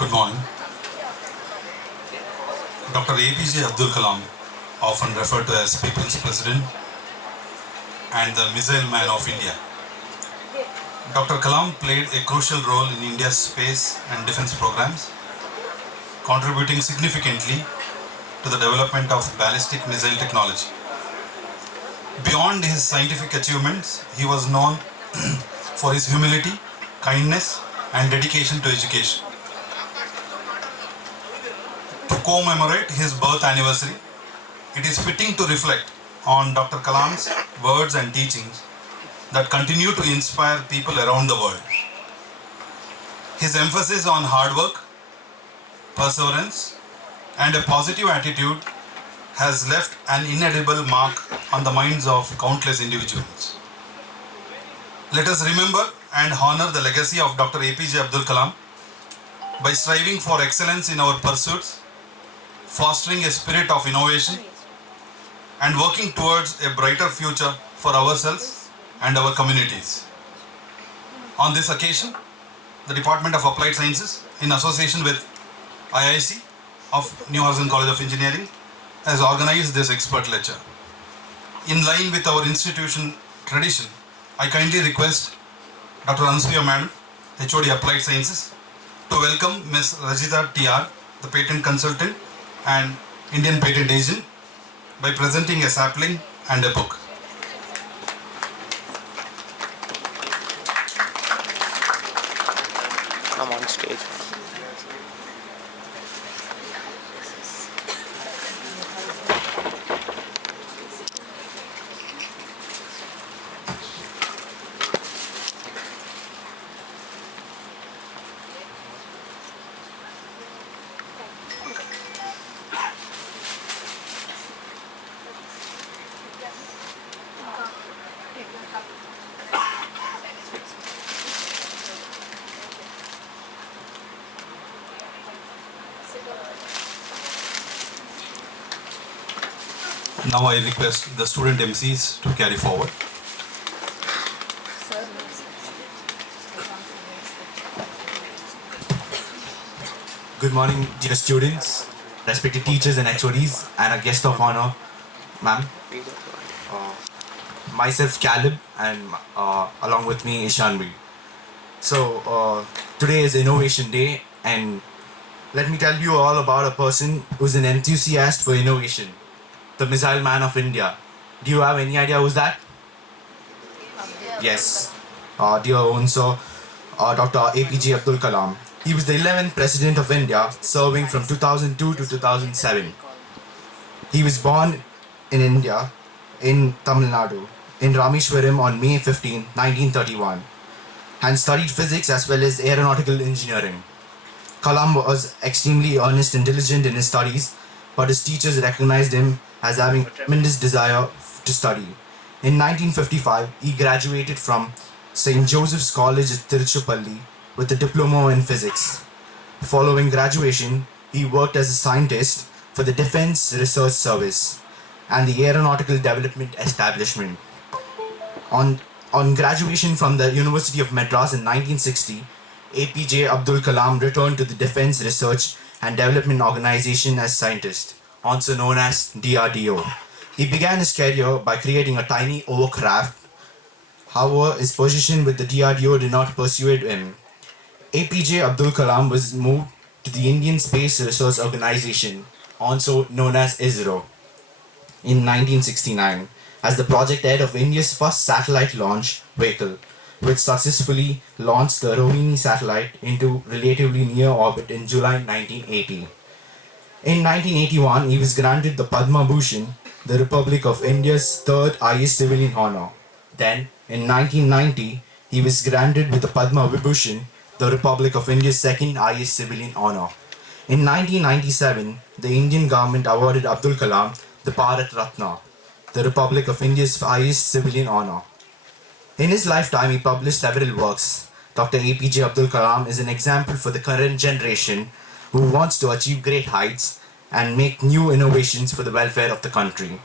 Good morning. Dr. APJ Abdul Kalam, often referred to as People's President and the Missile Man of India. Dr. Kalam played a crucial role in India's space and defense programs, contributing significantly to the development of ballistic missile technology. Beyond his scientific achievements, he was known for his humility, kindness, and dedication to education. To commemorate his birth anniversary, it is fitting to reflect on Dr. Kalam's words and teachings that continue to inspire people around the world. His emphasis on hard work, perseverance, and a positive attitude has left an indelible mark on the minds of countless individuals. Let us remember and honor the legacy of Dr. APJ Abdul Kalam by striving for excellence in our pursuits, fostering a spirit of innovation, and working towards a brighter future for ourselves and our communities. On this occasion, the Department of Applied Sciences, in association with IIC of New Horizon College of Engineering, has organized this expert lecture. In line with our institution tradition, I kindly request Dr. Ansuya Madam, HOD Applied Sciences, to welcome Ms. Rajitha T R, the Patent Consultant and Indian Patent Agent, by presenting a sapling and a book. I'm on stage. Now I request the student MCs to carry forward. Good morning, dear students, respected teachers and HODs, and a guest of honor, ma'am. Myself, Caleb, and along with me, Ishanvi. So, today is Innovation Day, and let me tell you all about a person who's an enthusiast for innovation, the Missile Man of India. Do you have any idea who's that? Yes, dear own sir, Dr. APJ Abdul Kalam. He was the 11th President of India, serving from 2002 to 2007. He was born in India, in Tamil Nadu, in Rameshwaram on May 15, 1931, and studied physics as well as aeronautical engineering. Kalam was extremely earnest and diligent in his studies, but his teachers recognized him as having a tremendous desire to study. In 1955, he graduated from St. Joseph's College at Tiruchirappalli with a diploma in physics. Following graduation, he worked as a scientist for the Defense Research Service and the Aeronautical Development Establishment. On graduation from the University of Madras in 1960, APJ Abdul Kalam returned to the Defense Research and Development Organization as scientist, also known as DRDO. He began his career by creating a tiny overcraft. However, his position with the DRDO did not persuade him. APJ Abdul Kalam was moved to the Indian Space Research Organization, also known as ISRO, in 1969 as the project head of India's first satellite launch vehicle, which successfully launched the Rohini satellite into relatively near orbit in July 1980. In 1981, he was granted the Padma Bhushan, the Republic of India's third highest civilian honor. Then, in 1990, he was granted with the Padma Vibhushan, the Republic of India's second highest civilian honor. In 1997, the Indian government awarded Abdul Kalam the Bharat Ratna, the Republic of India's highest civilian honor. In his lifetime, he published several works. Dr. APJ Abdul Kalam is an example for the current generation who wants to achieve great heights and make new innovations for the welfare of the country.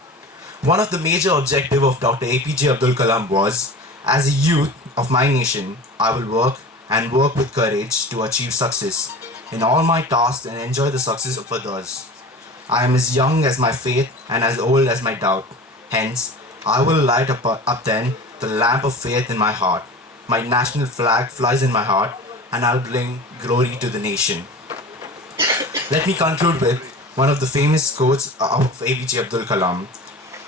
One of the major objectives of Dr. APJ Abdul Kalam was, as a youth of my nation, I will work and work with courage to achieve success in all my tasks and enjoy the success of others. I am as young as my faith and as old as my doubt. Hence, I will light up then the lamp of faith in my heart. My national flag flies in my heart, and I'll bring glory to the nation. Let me conclude with one of the famous quotes of APJ Abdul Kalam.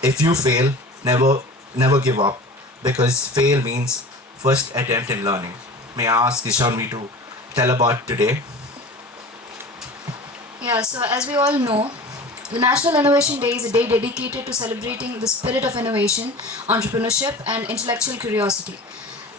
If you fail, never give up, because fail means first attempt in learning. May I ask Ishanvi to tell about today? Yeah, so as we all know, the National Innovation Day is a day dedicated to celebrating the spirit of innovation, entrepreneurship, and intellectual curiosity.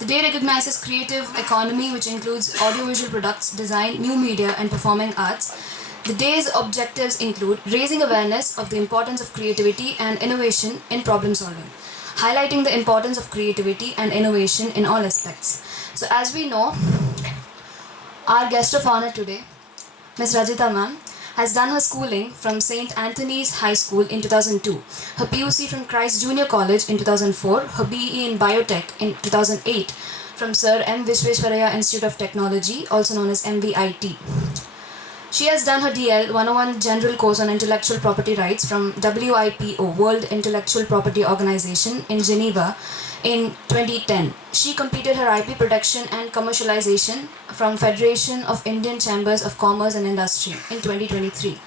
The day recognizes creative economy, which includes audiovisual products, design, new media, and performing arts. The day's objectives include raising awareness of the importance of creativity and innovation in problem solving, highlighting the importance of creativity and innovation in all aspects. So as we know, our guest of honor today, Ms. Rajitha ma'am, has done her schooling from St. Anthony's High School in 2002, her PUC from Christ Junior College in 2004, her BE in Biotech in 2008 from Sir M. Visvesvaraya Institute of Technology, also known as MVIT. She has done her DL 101 General Course on Intellectual Property Rights from WIPO, World Intellectual Property Organization in Geneva in 2010. She completed her IP Protection and Commercialization from Federation of Indian Chambers of Commerce and Industry in 2023.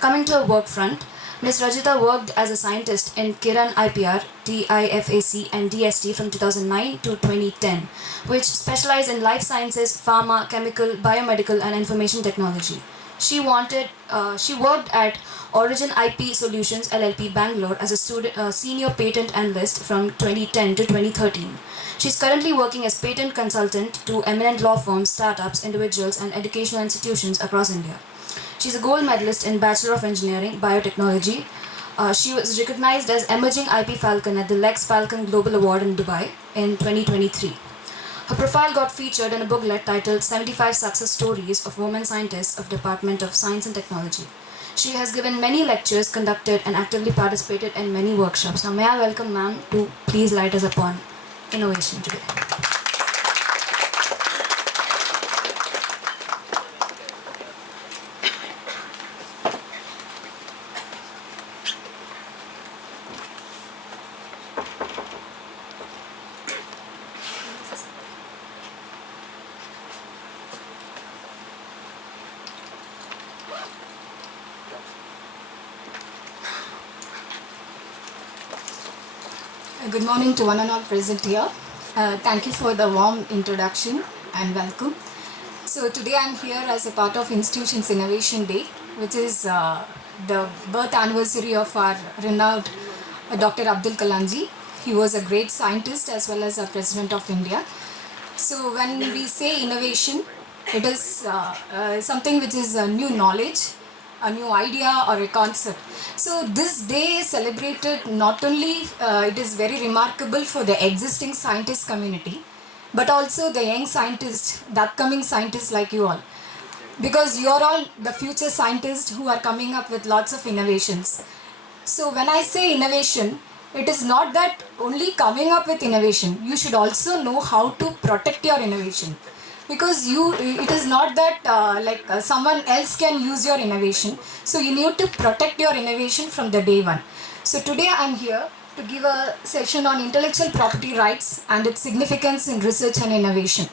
Coming to her work front, Ms. Rajitha worked as a scientist in Kiran IPR, TIFAC and DST from 2009 to 2010, which specialized in life sciences, pharma, chemical, biomedical and information technology. She worked at Origin IP Solutions LLP Bangalore as a senior patent analyst from 2010 to 2013. She is currently working as patent consultant to eminent law firms, startups, individuals, and educational institutions across India. She is a gold medalist in Bachelor of Engineering Biotechnology. She was recognized as Emerging IP Falcon at the Lex Falcon Global Award in Dubai in 2023. Her profile got featured in a booklet titled 75 Success Stories of Women Scientists of Department of Science and Technology. She has given many lectures, conducted and actively participated in many workshops. Now may I welcome ma'am to please light us upon innovation today. Good morning to one and all present here. Thank you for the warm introduction and welcome. So today I am here as a part of Institution's Innovation Day, which is the birth anniversary of our renowned Dr. Abdul Kalam ji. He was a great scientist as well as a President of India. So when we say innovation, it is something which is a new knowledge, a new idea or a concept. So this day is celebrated not only, it is very remarkable for the existing scientist community, but also the young scientists, the upcoming scientists like you all. Because you are all the future scientists who are coming up with lots of innovations. So when I say innovation, it is not that only coming up with innovation, you should also know how to protect your innovation. Because it is not that someone else can use your innovation. So you need to protect your innovation from the day one. So today I am here to give a session on intellectual property rights and its significance in research and innovation.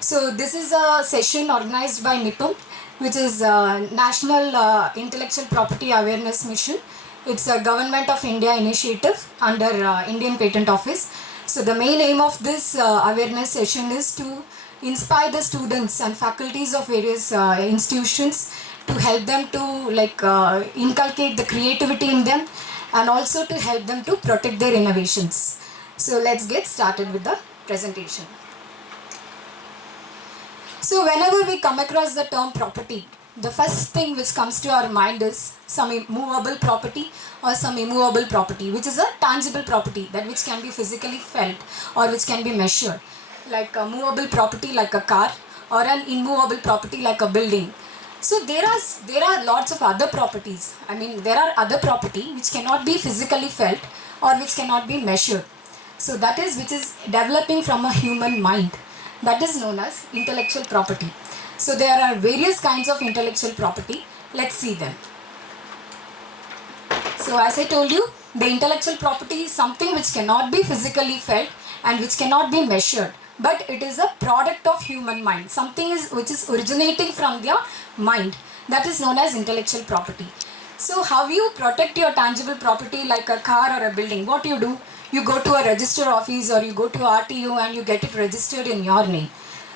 So this is a session organized by NIPAM, which is National Intellectual Property Awareness Mission. It's a Government of India initiative under Indian Patent Office. So the main aim of this awareness session is to inspire the students and faculties of various institutions to help them to inculcate the creativity in them and also to help them to protect their innovations. So let's get started with the presentation. So whenever we come across the term property, the first thing which comes to our mind is some movable property or some immovable property, which is a tangible property that which can be physically felt or which can be measured, like a movable property like a car, or an immovable property like a building. So there are lots of other properties. I mean, there are other property which cannot be physically felt or which cannot be measured. So that is which is developing from a human mind. That is known as intellectual property. So there are various kinds of intellectual property. Let's see them. So as I told you, the intellectual property is something which cannot be physically felt and which cannot be measured, but it is a product of human mind. Something which is originating from their mind. That is known as intellectual property. So how you protect your tangible property like a car or a building? What do? You go to a register office or you go to RTO and you get it registered in your name.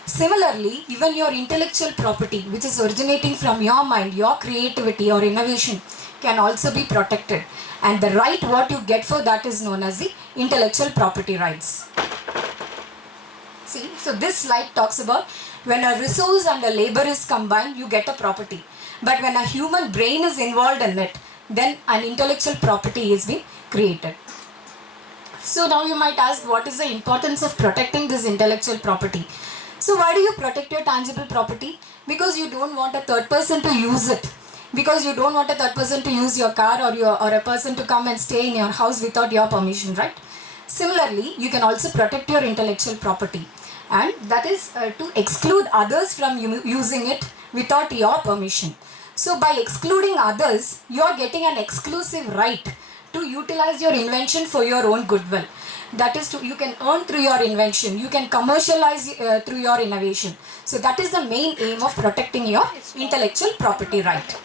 Similarly, even your intellectual property, which is originating from your mind, your creativity or innovation, can also be protected. And the right what you get for that is known as the intellectual property rights. See, so this slide talks about when a resource and a labor is combined, you get a property. But when a human brain is involved in it, then an intellectual property is being created. So now you might ask, what is the importance of protecting this intellectual property? So why do you protect your tangible property? Because you don't want a third person to use it. Because you don't want a third person to use your car or a person to come and stay in your house without your permission, right? Similarly, you can also protect your intellectual property, and that is to exclude others from using it without your permission. So by excluding others, you are getting an exclusive right to utilize your invention for your own goodwill. That is, you can earn through your invention, you can commercialize through your innovation. So that is the main aim of protecting your intellectual property right.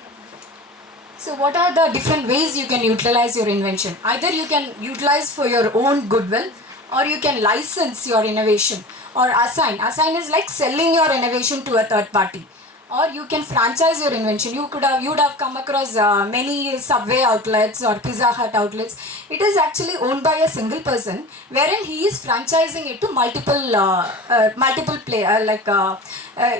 So what are the different ways you can utilize your invention? Either you can utilize for your own goodwill, or you can license your innovation, or assign. Assign is like selling your innovation to a third party. Or you can franchise your invention. You would have come across many Subway outlets or Pizza Hut outlets. It is actually owned by a single person, wherein he is franchising it to multiple players.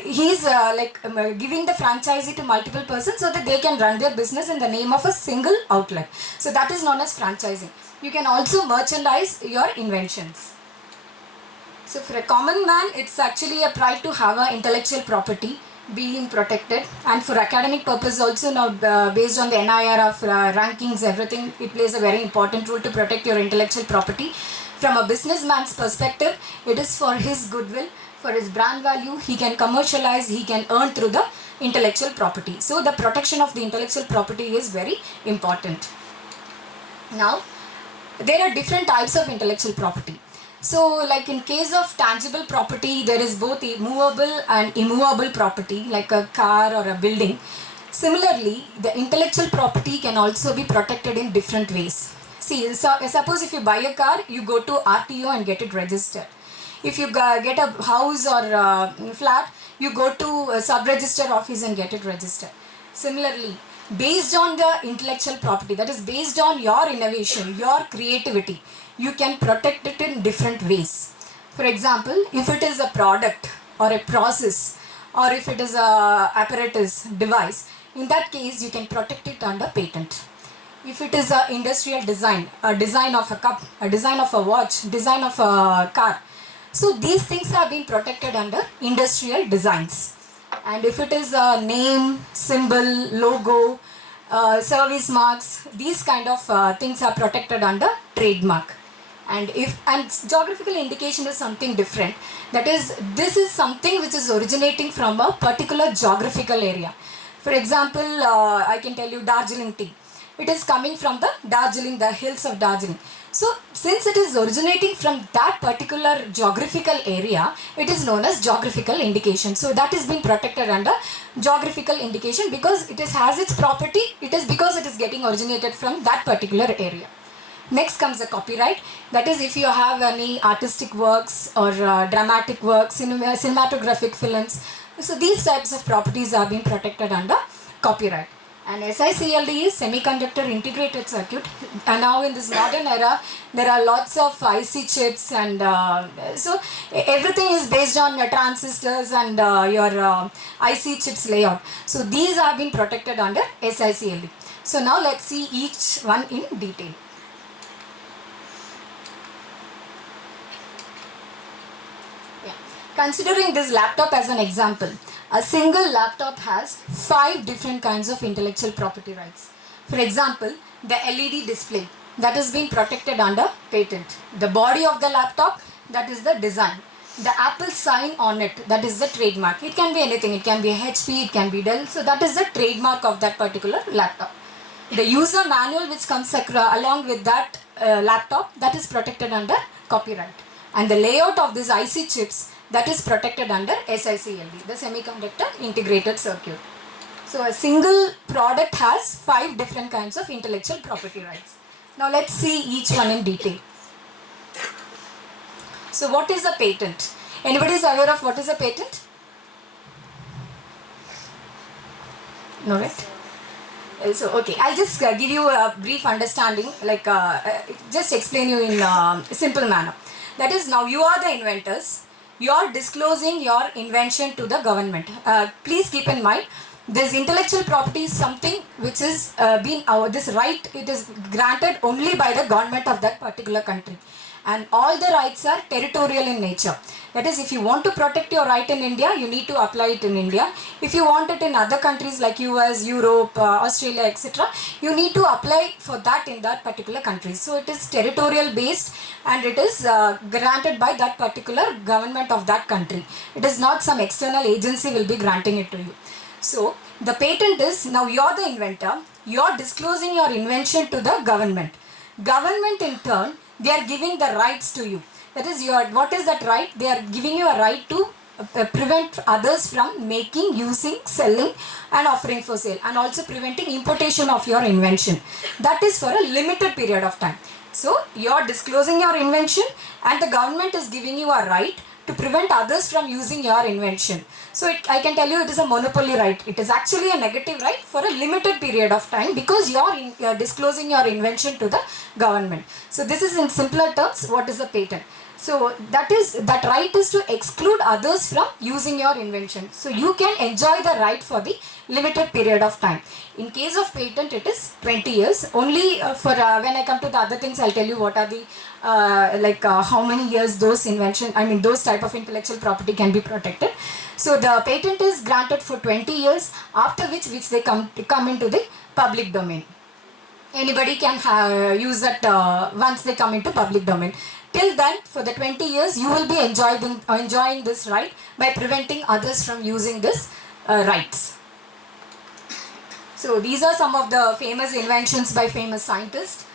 He is giving the franchisee to multiple persons so that they can run their business in the name of a single outlet. So that is known as franchising. You can also merchandise your inventions. So for a common man, it's actually a pride to have an intellectual property being protected, and for academic purpose also now based on the NIR of rankings, everything, it plays a very important role to protect your intellectual property. From a businessman's perspective, it is for his goodwill, for his brand value, he can commercialize, he can earn through the intellectual property. So the protection of the intellectual property is very important. Now, there are different types of intellectual property. So like in case of tangible property, there is both movable and immovable property like a car or a building. Similarly, the intellectual property can also be protected in different ways. See, suppose if you buy a car, you go to RTO and get it registered. If you get a house or flat, you go to a sub-register office and get it registered. Similarly, based on the intellectual property, that is based on your innovation, your creativity, you can protect it in different ways. For example, if it is a product or a process, or if it is a apparatus device, in that case you can protect it under patent. If it is a industrial design, a design of a cup, a design of a watch, design of a car, so these things are being protected under industrial designs. And if it is a name, symbol, logo, service marks, these kind of things are protected under trademark. And geographical indication is something different. That is, this is something which is originating from a particular geographical area. For example, I can tell you Darjeeling tea. It is coming from the Darjeeling, the hills of Darjeeling. So since it is originating from that particular geographical area, it is known as geographical indication. So that is being protected under geographical indication because it has its property. It is because it is getting originated from that particular area. Next comes the copyright. That is, if you have any artistic works or dramatic works, cinematographic films. So these types of properties are being protected under copyright. And SICLD is semiconductor integrated circuit. And now in this modern era, there are lots of IC chips, and so everything is based on transistors and your IC chips layout. So these have been protected under SICLD. So now let's see each one in detail. Considering this laptop as an example, a single laptop has 5 different kinds of intellectual property rights. For example, the LED display, that is being protected under patent. The body of the laptop, that is the design. The Apple sign on it, that is the trademark. It can be anything, it can be HP, it can be Dell, so that is the trademark of that particular laptop. The user manual which comes along with that laptop, that is protected under copyright. And the layout of these IC chips, that is protected under SICLD, the semiconductor integrated circuit. So a single product has 5 different kinds of intellectual property rights. Now let's see each one in detail. So what is a patent? Anybody is aware of what is a patent? No, right? So okay, I'll just give you a brief understanding, like just explain you in a simple manner. That is, now you are the inventors. You are disclosing your invention to the government. Please keep in mind, this intellectual property is something which is this right, it is granted only by the government of that particular country. And all the rights are territorial in nature. That is, if you want to protect your right in India, you need to apply it in India. If you want it in other countries like US, Europe, Australia, etc., you need to apply for that in that particular country. So it is territorial based, and it is granted by that particular government of that country. It is not some external agency will be granting it to you. So the patent is, now you are the inventor, you are disclosing your invention to the government. Government in turn, they are giving the rights to you. That is, what is that right? They are giving you a right to prevent others from making, using, selling and offering for sale, and also preventing importation of your invention. That is for a limited period of time. So you are disclosing your invention, and the government is giving you a right to prevent others from using your invention. So I can tell you it is a monopoly right. It is actually a negative right for a limited period of time, because you are disclosing your invention to the government. So this is, in simpler terms, what is a patent. So that right is to exclude others from using your invention. So you can enjoy the right for the limited period of time. In case of patent, it is 20 years. Only for when I come to the other things, I'll tell you what are the how many years those those type of intellectual property can be protected. So the patent is granted for 20 years, after which they come into the public domain. Anybody can use that once they come into public domain. Till then, for the 20 years, you will be enjoying this right by preventing others from using this rights. So these are some of the famous inventions by famous scientists.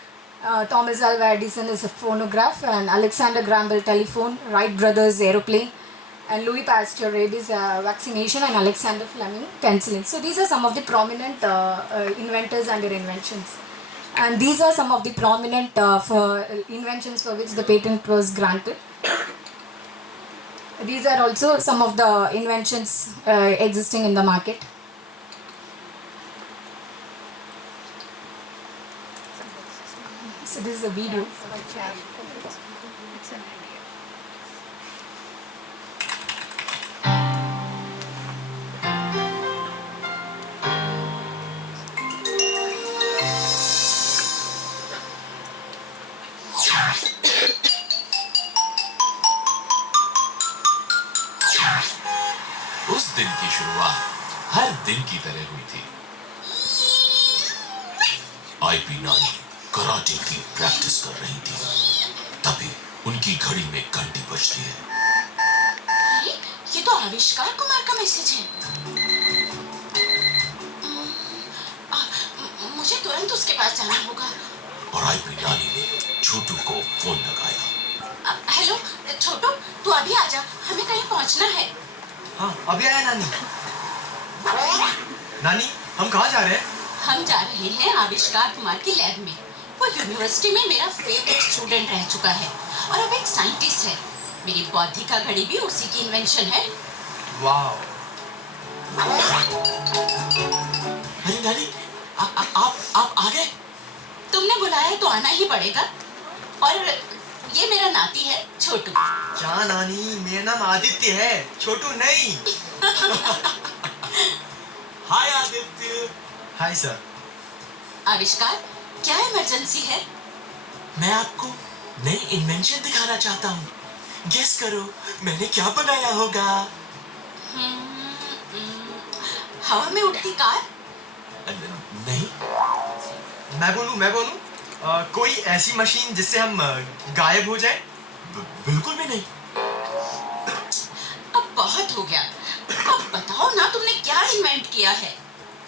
Thomas Alva Edison is a phonograph, and Alexander Graham Bell telephone, Wright brothers aeroplane, and Louis Pasteur rabies vaccination, and Alexander Fleming penicillin. So these are some of the prominent inventors and their inventions. And these are some of the prominent inventions for which the patent was granted. These are also some of the inventions existing in the market. So this is a video. उस दिन की शुरुआत हर दिन की तरह हुई थी। IP नानी कराटे की प्रैक्टिस कर रही थी, तभी उनकी घड़ी में घंटी बजती है। ये तो आविष्कार कुमार का मैसेज है। मुझे तुरंत उसके पास जाना होगा। और आईपी नानी ने छोटू को फोन लगाया। हेलो छोटू, तू अभी आ जा, हमें कहीं पहुंचना है। हाँ, अभी आया नानी। नानी, हम कहाँ जा रहे हैं? हम जा रहे हैं आविष्कार कुमार की लैब में। वो यूनिवर्सिटी में मेरा फेवरेट स्टूडेंट रह चुका है और अब एक साइंटिस्ट है। मेरी बौद्धिका घड़ी भी उसी की इन्वेंशन है। वाह। अरे नानी, आप आ गए? तुमने बुलाया तो आना ही पड़ेगा। और ये मेरा नाती है छोटू। क्या नानी, मेरा नाम आदित्य है, छोटू नहीं। Hi Aditya. Hi sir. Avishkar, क्या इमरजेंसी है? मैं आपको नई इन्वेंशन दिखाना चाहता हूँ। गेस करो मैंने क्या बनाया होगा? हवा में उड़ती कार? नहीं। मैं बोलूं? कोई ऐसी मशीन जिससे हम गायब हो जाए? बिल्कुल भी नहीं। अब बहुत हो गया। अब बताओ ना, तुमने क्या इन्वेंट किया है?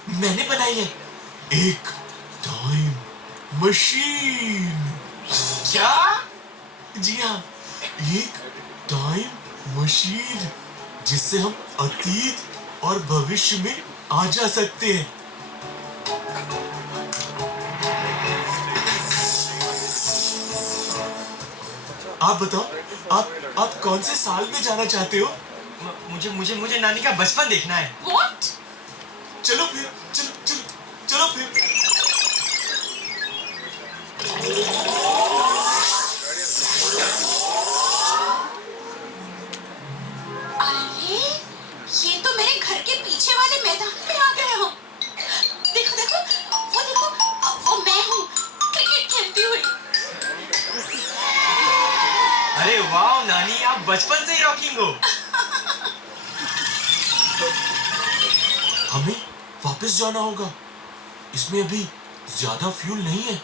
मैंने बनाई है एक टाइम मशीन। क्या? जी हाँ, एक टाइम मशीन जिससे हम अतीत और भविष्य में आ जा सकते हैं। आप बताओ, आप कौन से साल में जाना चाहते हो? मुझे नानी का बचपन देखना है। What? चलो फिर, चलो फिर। अरे, ये तो मेरे घर के पीछे वाले मैदान में आ गए हो। देखो देखो, वो देखो, वो मैं हूँ क्रिकेट खेलती हुई। अरे वाह नानी, आप बचपन से ही रॉकिंग हो। हमें वापस जाना होगा। इसमें अभी ज्यादा फ्यूल नहीं है।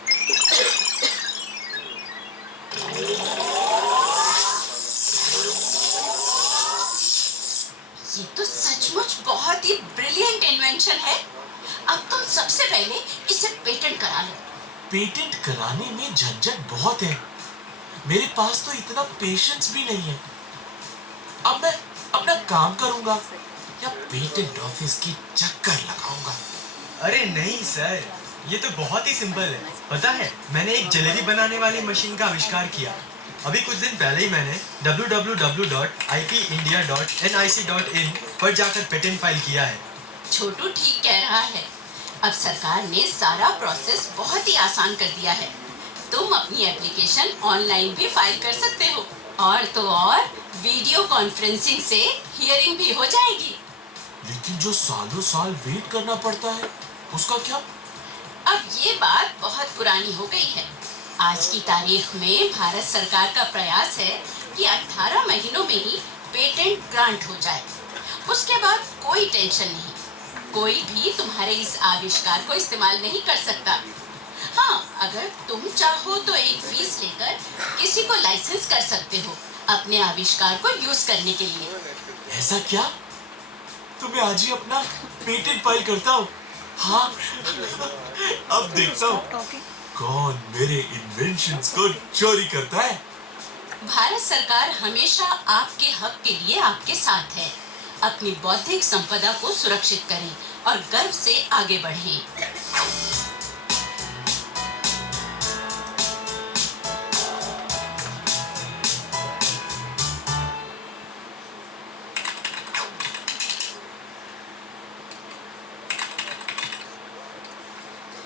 ये तो सचमुच बहुत ही ब्रिलियंट इन्वेंशन है। अब तुम सबसे पहले इसे पेटेंट करा लो। पेटेंट कराने में झंझट बहुत है। मेरे पास तो इतना पेशेंस भी नहीं है। अब मैं अपना काम करूंगा या पेटेंट ऑफिस की चक्कर लगाऊंगा? अरे नहीं सर, ये तो बहुत ही सिंपल है। पता है, मैंने एक जलेबी बनाने वाली मशीन का आविष्कार किया। अभी कुछ दिन पहले ही मैंने www.ipindia.nic.in पर जाकर पेटेंट फाइल किया है। छोटू ठीक कह रहा है। अब सरकार ने सारा प्रोसेस बहुत ही आसान कर दिया है। तुम अपनी एप्लीकेशन ऑनलाइन भी फाइल कर सकते हो, और तो और वीडियो कॉन्फ्रेंसिंग से हियरिंग भी हो जाएगी। लेकिन जो सालों साल वेट करना पड़ता है, उसका क्या? अब ये बात बहुत पुरानी हो गई है। आज की तारीख में भारत सरकार का प्रयास है कि 18 महीनों में ही पेटेंट ग्रांट हो जाए। उसके बाद कोई टेंशन नहीं, कोई भी तुम्हारे इस आविष्कार को इस्तेमाल नहीं कर सकता। हाँ, अगर तुम चाहो तो एक फीस लेकर किसी को लाइसेंस कर सकते हो अपने आविष्कार को यूज करने के लिए। ऐसा क्या? तो मैं आज ही अपना पेटेंट फाइल करता हूँ। हाँ, अब देखता हूँ कौन मेरे इन्वेंशंस को चोरी करता है। भारत सरकार हमेशा आपके हक के लिए आपके साथ है। अपनी बौद्धिक संपदा को सुरक्षित करें और गर्व से आगे बढ़ें।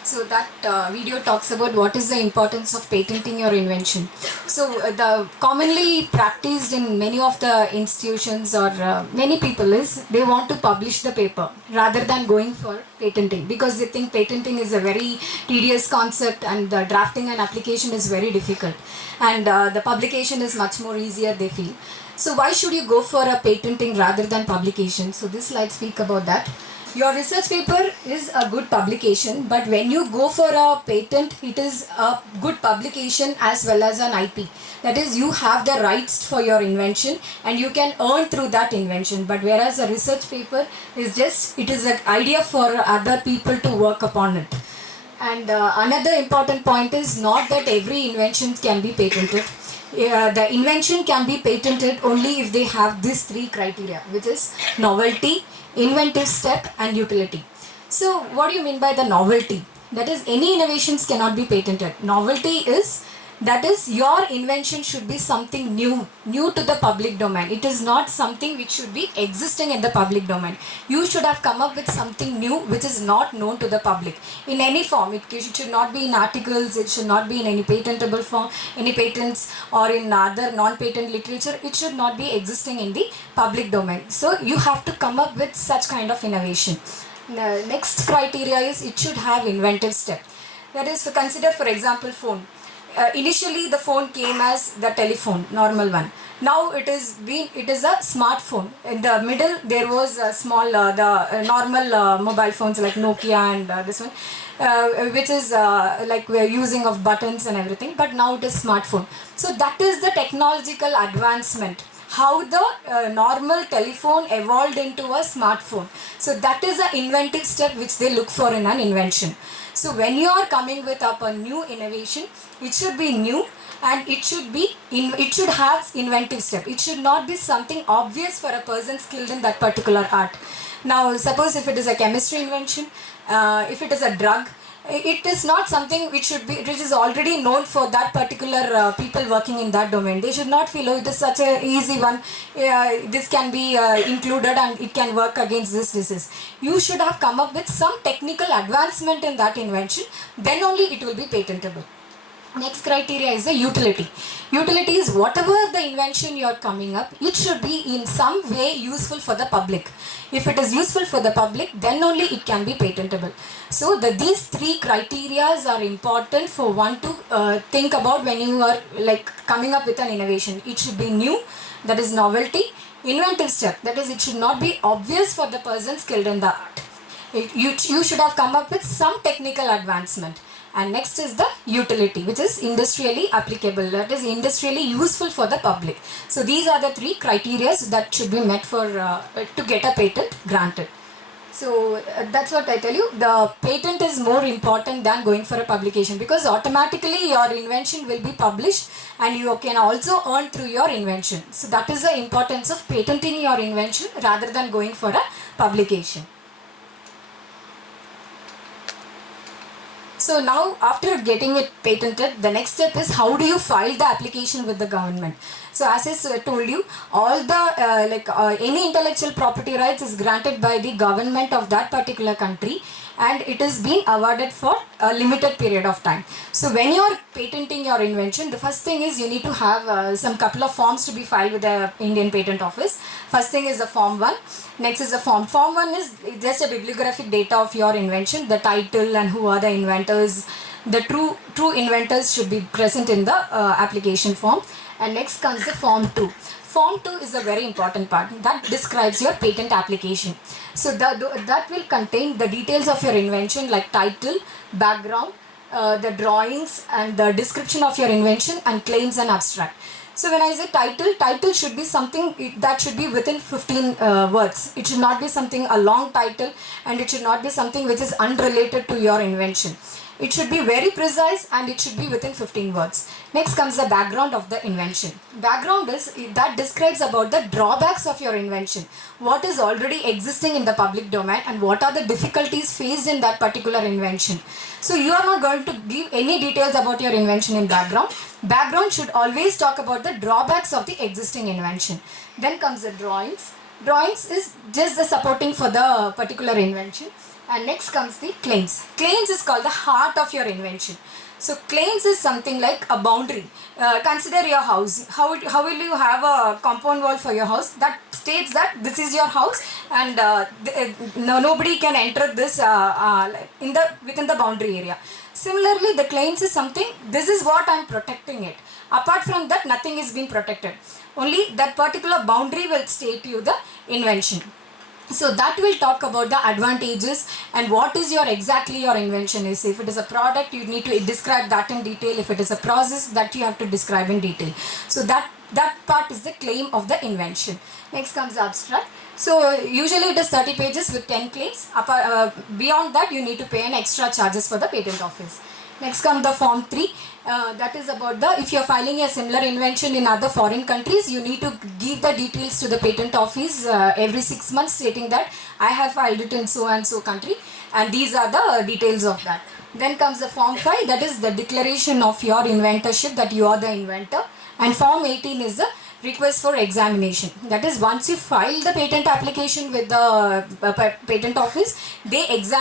So that video talks about what is the importance of patenting your invention. So the commonly practiced in many of the institutions or many people is they want to publish the paper rather than going for patenting, because they think patenting is a very tedious concept and the drafting and application is very difficult, and the publication is much more easier, they feel. So why should you go for a patenting rather than publication? So this slide speak about that. Your research paper is a good publication, but when you go for a patent, it is a good publication as well as an IP. That is, you have the rights for your invention and you can earn through that invention. But whereas a research paper is just, it is an idea for other people to work upon it. And another important point is not that every invention can be patented. The invention can be patented only if they have these three criteria, which is novelty, inventive step and utility. So what do you mean by the novelty? That is, any innovations cannot be patented. Novelty is That is, your invention should be something new to the public domain. It is not something which should be existing in the public domain. You should have come up with something new which is not known to the public in any form. It should not be in articles, it should not be in any patentable form, any patents, or in other non-patent literature. It should not be existing in the public domain. So you have to come up with such kind of innovation. The next criteria is it should have inventive step. That is, consider for example phone. Initially the phone came as the telephone, normal one. Now it is a smartphone. In the middle there was a small normal mobile phones like Nokia and this one, which is like we're using of buttons and everything, but now it is smartphone. So that is the technological advancement, how the normal telephone evolved into a smartphone. So that is an inventive step which they look for in an invention. So when you are coming with up a new innovation, it should be new, and it should have inventive step. It should not be something obvious for a person skilled in that particular art. Now suppose if it is a chemistry invention, if it is a drug, it is not something which is already known for that particular people working in that domain. They should not feel, oh, it is such a easy one, this can be included and it can work against this disease. You should have come up with some technical advancement in that invention, then only it will be patentable. Next criteria is the utility. Utility is whatever the invention you are coming up, it should be in some way useful for the public. If it is useful for the public, then only it can be patentable. So these three criteria are important for one to think about when you are like coming up with an innovation. It should be new, that is novelty. Inventive step, that is, it should not be obvious for the person skilled in the art. You should have come up with some technical advancement. And next is the utility, which is industrially applicable, that is industrially useful for the public. So these are the three criteria that should be met for to get a patent granted. So that's what I tell you. The patent is more important than going for a publication, because automatically your invention will be published and you can also earn through your invention. So that is the importance of patenting your invention rather than going for a publication. So now after getting it patented, the next step is how do you file the application with the government. So as I told you, all the any intellectual property rights is granted by the government of that particular country, and it is being awarded for a limited period of time. So when you are patenting your invention, the first thing is you need to have some couple of forms to be filed with the Indian Patent Office. First thing is the Form 1. Next is the Form 1 is just a bibliographic data of your invention, the title and who are the inventors. The true inventors should be present in the application form. And next comes the Form 2. Form 2 is a very important part that describes your patent application. So that will contain the details of your invention like title, background, the drawings and the description of your invention, and claims and abstract. So when I say title should be something that should be within 15 words. It should not be something a long title, and it should not be something which is unrelated to your invention. It should be very precise and it should be within 15 words. Next comes the background of the invention. Background is that describes about the drawbacks of your invention, what is already existing in the public domain and what are the difficulties faced in that particular invention. So you are not going to give any details about your invention in background. Background should always talk about the drawbacks of the existing invention. Then comes the drawings. Drawings is just the supporting for the particular invention. And next comes the claims. Claims is called the heart of your invention. So claims is something like a boundary. Consider your house. How will you have a compound wall for your house that states that this is your house and nobody can enter this within the boundary area. Similarly, the claims is something, this is what I am protecting it. Apart from that, nothing is being protected. Only that particular boundary will state you the invention. So that will talk about the advantages and what is exactly your invention is. If it is a product, you need to describe that in detail. If it is a process, that you have to describe in detail. So that part is the claim of the invention. Next comes the abstract. So usually it is 30 pages with 10 claims. Beyond that, you need to pay an extra charges for the patent office. Next comes the Form 3. That is about if you are filing a similar invention in other foreign countries, you need to give the details to the patent office every 6 months stating that I have filed it in so and so country and these are the details of that. Then comes the form 5, that is the declaration of your inventorship, that you are the inventor, and form 18 is the request for examination. That is, once you file the patent application with the patent office, they examine